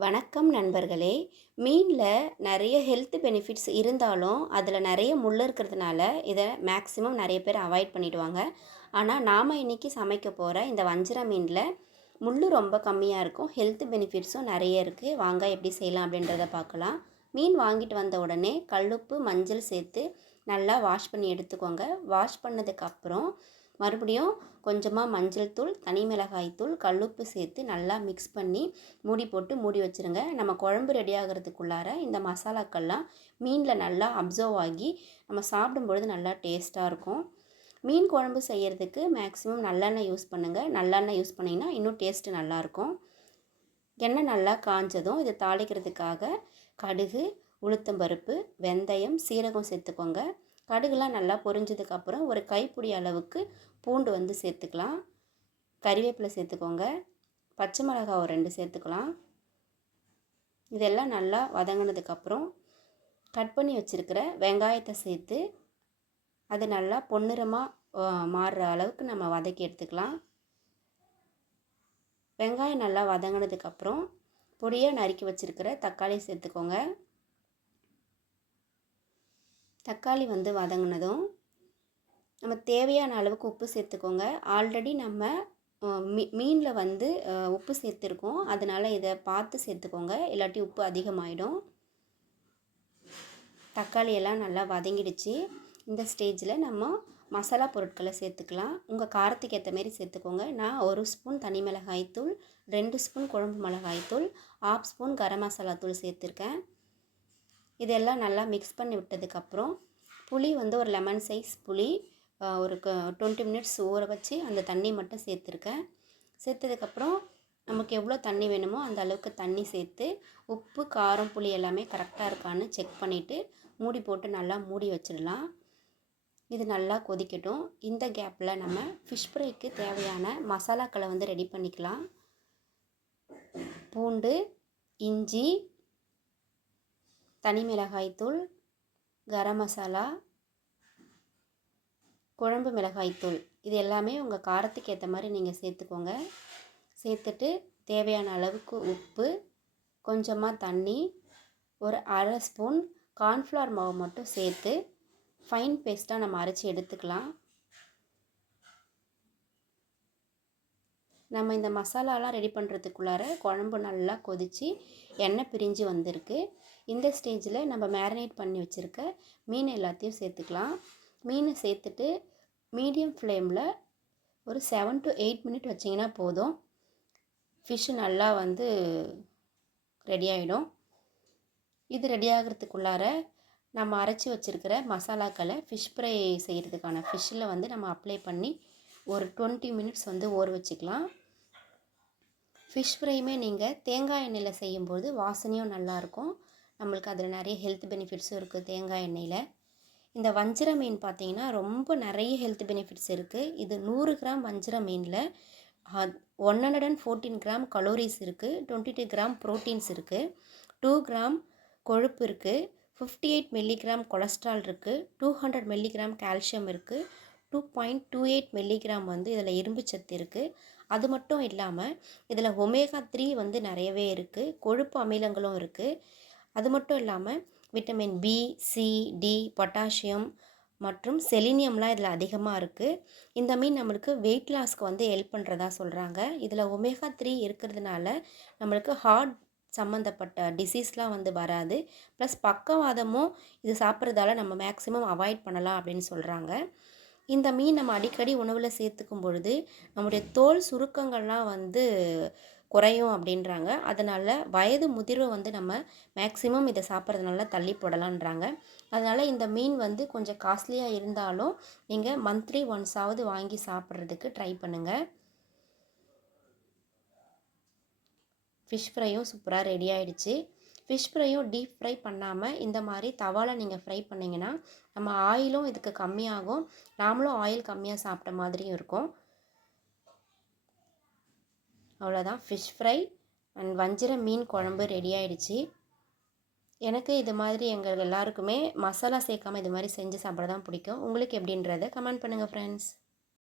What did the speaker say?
வணக்கம் நண்பர்களே. மீனில் நிறைய ஹெல்த் பெனிஃபிட்ஸ் இருந்தாலும் அதில் நிறைய முள் இருக்கிறதுனால இதை மேக்ஸிமம் நிறைய பேர் அவாய்ட் பண்ணிடுவாங்க. ஆனால் நாம் இன்றைக்கி சமைக்க போகிற இந்த வஞ்சர மீனில் முள் ரொம்ப கம்மியாக இருக்கும், ஹெல்த் பெனிஃபிட்ஸும் நிறைய இருக்குது. வாங்க எப்படி செய்யலாம் அப்படின்றத பார்க்கலாம். மீன் வாங்கிட்டு வந்த உடனே கல்லுப்பு மஞ்சள் சேர்த்து நல்லா வாஷ் பண்ணி எடுத்துக்கோங்க. வாஷ் பண்ணதுக்கப்புறம் மறுபடியும் கொஞ்சமாக மஞ்சள் தூள், தனி மிளகாய் தூள், கல்லுப்பு சேர்த்து நல்லா மிக்ஸ் பண்ணி மூடி போட்டு மூடி வச்சுருங்க. நம்ம குழம்பு ரெடி ஆகிறதுக்குள்ளார இந்த மசாலாக்கள்லாம் மீனில் நல்லா அப்சர்வ் ஆகி நம்ம சாப்பிடும்பொழுது நல்லா டேஸ்ட்டாக இருக்கும். மீன் குழம்பு செய்கிறதுக்கு மேக்ஸிமம் நல்லெண்ணெய் யூஸ் பண்ணுங்கள். நல்லெண்ணெய் யூஸ் பண்ணிங்கன்னா இன்னும் டேஸ்ட்டு நல்லாயிருக்கும். எண்ணெய் நல்லா காஞ்சதும் இதை தாளிக்கிறதுக்காக கடுகு, உளுத்தம்பருப்பு, வெந்தயம், சீரகம் சேர்த்துக்கோங்க. கடுகுலாம் நல்லா பொரிஞ்சதுக்கப்புறம் ஒரு கைப்பிடி அளவுக்கு பூண்டு சேர்த்துக்கலாம். கறிவேப்பிலை சேர்த்துக்கோங்க. பச்சை மிளகாய் ஒரு 2 சேர்த்துக்கலாம். இதெல்லாம் நல்லா வதங்கினதுக்கப்புறம் கட் பண்ணி வச்சுருக்கிற வெங்காயத்தை சேர்த்து அது நல்லா பொன்னிறமாக மாறுற அளவுக்கு நம்ம வதக்கி எடுத்துக்கலாம். வெங்காயம் நல்லா வதங்கினதுக்கப்புறம் பொடியாக நறுக்கி வச்சுருக்கிற தக்காளி சேர்த்துக்கோங்க. தக்காளி வதங்கினதும் நம்ம தேவையான அளவுக்கு உப்பு சேர்த்துக்கோங்க. ஆல்ரெடி நம்ம மீனில் உப்பு சேர்த்துருக்கோம், அதனால் இதை பார்த்து சேர்த்துக்கோங்க, இல்லாட்டி உப்பு அதிகமாகிடும். தக்காளி எல்லாம் நல்லா வதங்கிடுச்சு. இந்த ஸ்டேஜில் நம்ம மசாலா பொருட்களை சேர்த்துக்கலாம். உங்கள் காரத்துக்கு ஏற்ற மாரி சேர்த்துக்கோங்க. நான் 1 ஸ்பூன் தனி மிளகாய்த்தூள், 2 ஸ்பூன் குழம்பு மிளகாய்த்தூள், 1/2 ஸ்பூன் கரம் மசாலா தூள் சேர்த்துருக்கேன். இதெல்லாம் நல்லா மிக்ஸ் பண்ணி விட்டதுக்கப்புறம் புளி ஒரு லெமன் சைஸ் புளி ஒரு 20 மினிட்ஸ் ஊற வச்சு அந்த தண்ணி மட்டும் சேர்த்துருக்கேன். சேர்த்ததுக்கப்புறம் நமக்கு எவ்வளோ தண்ணி வேணுமோ அந்த அளவுக்கு தண்ணி சேர்த்து உப்பு, காரம், புளி எல்லாமே கரெக்டாக இருக்கான்னு செக் பண்ணிவிட்டு மூடி போட்டு நல்லா மூடி வச்சிடலாம். இது நல்லா கொதிக்கட்டும். இந்த கேப்பில் நம்ம ஃபிஷ் ஃப்ரைக்கு தேவையான மசாலாக்களை ரெடி பண்ணிக்கலாம். பூண்டு, இஞ்சி, தனி மிளகாய்த்தூள், கரம் மசாலா, குழம்பு மிளகாய்த்தூள், இது எல்லாமே உங்கள் காரத்துக்கு ஏற்ற மாதிரி நீங்கள் சேர்த்துக்கோங்க. சேர்த்துட்டு தேவையான அளவுக்கு உப்பு, கொஞ்சமாக தண்ணி, ஒரு 1/2 ஸ்பூன் கார்ன்ஃப்ளவர் மாவு மட்டும் சேர்த்து ஃபைன் பேஸ்ட்டாக நம்ம அரைச்சி எடுத்துக்கலாம். நம்ம இந்த மசாலாலாம் ரெடி பண்ணுறதுக்குள்ளார குழம்பு நல்லா கொதித்து எண்ணெய் பிரிஞ்சு வந்திருக்கு. இந்த ஸ்டேஜில் நம்ம மேரினேட் பண்ணி வச்சுருக்க மீன் எல்லாத்தையும் சேர்த்துக்கலாம். மீனை சேர்த்துட்டு மீடியம் ஃப்ளேமில் ஒரு 7 to 8 மினிட் வச்சிங்கன்னா போதும். ஃபிஷ்ஷு நல்லா ரெடி ஆகிடும். இது ரெடி ஆகிறதுக்குள்ளார நம்ம அரைச்சி வச்சுருக்கிற மசாலாக்களை ஃபிஷ் ஃப்ரை செய்கிறதுக்கான ஃபிஷ்ஷில் நம்ம அப்ளை பண்ணி ஒரு 20 மினிட்ஸ் ஊற வச்சுக்கலாம். ஃபிஷ் ஃப்ரையுமே நீங்கள் தேங்காய் எண்ணெயில் செய்யும்போது வாசனையும் நல்லாயிருக்கும். நம்மளுக்கு அதில் நிறைய ஹெல்த் பெனிஃபிட்ஸும் இருக்குது தேங்காய் எண்ணெயில். இந்த வஞ்சர மீன் பார்த்திங்கன்னா ரொம்ப நிறைய ஹெல்த் பெனிஃபிட்ஸ் இருக்குது. இது 100 கிராம் வஞ்சர மீனில் 114 கிராம் கலோரிஸ் இருக்குது, 22 கிராம் ப்ரோட்டீன்ஸ் இருக்குது, 2 கிராம் கொழுப்பு இருக்குது, 58 மில்லிகிராம் கொலஸ்ட்ரால் இருக்குது, 200 மில்லிகிராம் கால்சியம் இருக்குது, 2.28 மில்லிகிராம் இதில் இரும்பு சத்து இருக்குது. அது மட்டும் இல்லாமல் இதில் ஒமேகா 3 நிறையவே இருக்குது, கொழுப்பு அமிலங்களும் இருக்குது. அது மட்டும் இல்லாமல் vitamin B, C, D, potassium மற்றும் செலினியம்லாம் இதில் அதிகமாக இருக்குது. இந்த மீன் நம்மளுக்கு வெயிட் லாஸ்க்கு ஹெல்ப் பண்ணுறதா சொல்கிறாங்க. இதில் ஒமேகா 3 இருக்கிறதுனால நம்மளுக்கு ஹார்ட் சம்மந்தப்பட்ட டிசீஸ்லாம் வராது. ப்ளஸ் பக்கவாதமும் இது சாப்பிட்றதால நம்ம மேக்ஸிமம் அவாய்ட் பண்ணலாம் அப்படின்னு சொல்கிறாங்க. இந்த மீன் நம்ம அடிக்கடி உணவில் சேர்த்துக்கும் பொழுது நம்முடைய தோல் சுருக்கங்கள்லாம் குறையும் அப்படின்றாங்க. அதனால் வயது முதிர்வை நம்ம மேக்ஸிமம் இதை சாப்பிட்றதுனால தள்ளி போடலான்றாங்க. அதனால் இந்த மீன் கொஞ்சம் காஸ்ட்லியாக இருந்தாலும் நீங்கள் மந்த்லி ஒன்ஸாவது வாங்கி சாப்பிட்றதுக்கு ட்ரை பண்ணுங்கள். ஃபிஷ் ஃப்ரையும் சூப்பராக ரெடி ஆகிடுச்சு. ஃபிஷ் ஃப்ரையும் டீப் ஃப்ரை பண்ணாமல் இந்த மாதிரி தவாவில் நீங்கள் ஃப்ரை பண்ணிங்கன்னா நம்ம ஆயிலும் இதுக்கு கம்மியாகும், நாமளும் ஆயில் கம்மியாக சாப்பிட்ட மாதிரியும் இருக்கும். அவ்வளோதான், ஃபிஷ் ஃப்ரை அண்ட் வஞ்சர மீன் குழம்பு ரெடி ஆகிடுச்சு. எனக்கு இது மாதிரி எங்கள் எல்லாருக்குமே மசாலா சேர்க்காமல் இது மாதிரி செஞ்சு சாப்பிட தான் பிடிக்கும். உங்களுக்கு எப்படின்றத கமெண்ட் பண்ணுங்கள் ஃப்ரெண்ட்ஸ்.